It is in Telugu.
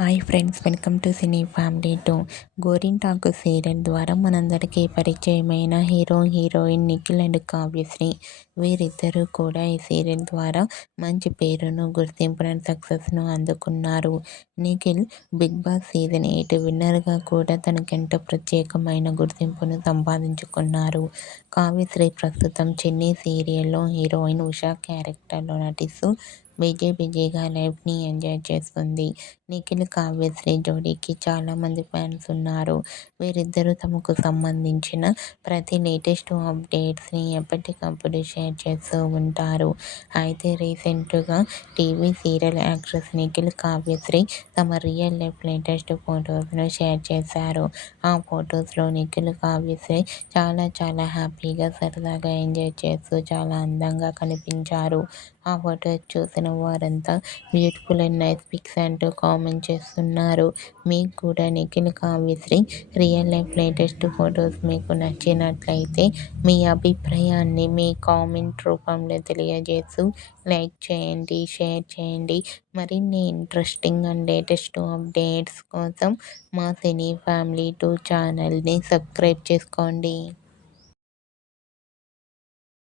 Hi friends, welcome to cine family 2. గోరింటాకు సీరియల్ ద్వారా మనందరికీ పరిచయమైన హీరోయిన్ నిఖిల్ అండ్ కావ్యశ్రీ. వీరిద్దరూ కూడా ఈ సీరియల్ ద్వారా మంచి పేరును, గుర్తింపును, సక్సెస్ను అందుకున్నారు. నిఖిల్ బిగ్ బాస్ సీజన్ 8 విన్నర్గా కూడా తనకెంతో ప్రత్యేకమైన గుర్తింపును సంపాదించుకున్నారు. కావ్యశ్రీ ప్రస్తుతం చెన్నై సీరియల్లో హీరోయిన్ ఉషా క్యారెక్టర్లో నటిస్తూ బిజీగా లైఫ్ని ఎంజాయ్ చేస్తుంది. నిఖిల్ కావ్యశ్రీ జోడీకి చాలామంది ఫ్యాన్స్ ఉన్నారు. వీరిద్దరూ తమకు సంబంధించిన ప్రతి లేటెస్ట్ అప్డేట్స్ని ఎప్పటికప్పుడు షేర్ చేస్తూ ఉంటారు. అయితే రీసెంట్గా TV serial actress Nikhil Kavyasri తమ రియల్ లైఫ్ లేటెస్ట్ ఫొటోస్ను షేర్ చేశారు. ఆ ఫొటోస్లో నిఖిల్ కావ్యశ్రీ చాలా హ్యాపీగా, సరదాగా ఎంజాయ్ చేస్తూ చాలా అందంగా కనిపించారు. ఆ ఫొటోస్ చూసిన వారంతా బ్యూటిఫుల్ అండ్ నైస్ పిక్స్ అంటూ కామెంట్ చేస్తున్నారు. మీకు కూడా Nikhil Kavyasri real life latest photos మీకు నచ్చినట్లయితే మీ అభిప్రాయాన్ని మీ కామెంట్ రూపంలో తెలియజేస్తూ లైక్ చేయండి, షేర్ చేయండి. మరిన్ని ఇంట్రెస్టింగ్ అండ్ లేటెస్ట్ అప్డేట్స్ కోసం మా సినీ ఫ్యామిలీ 2 ఛానల్ని సబ్స్క్రైబ్ చేసుకోండి.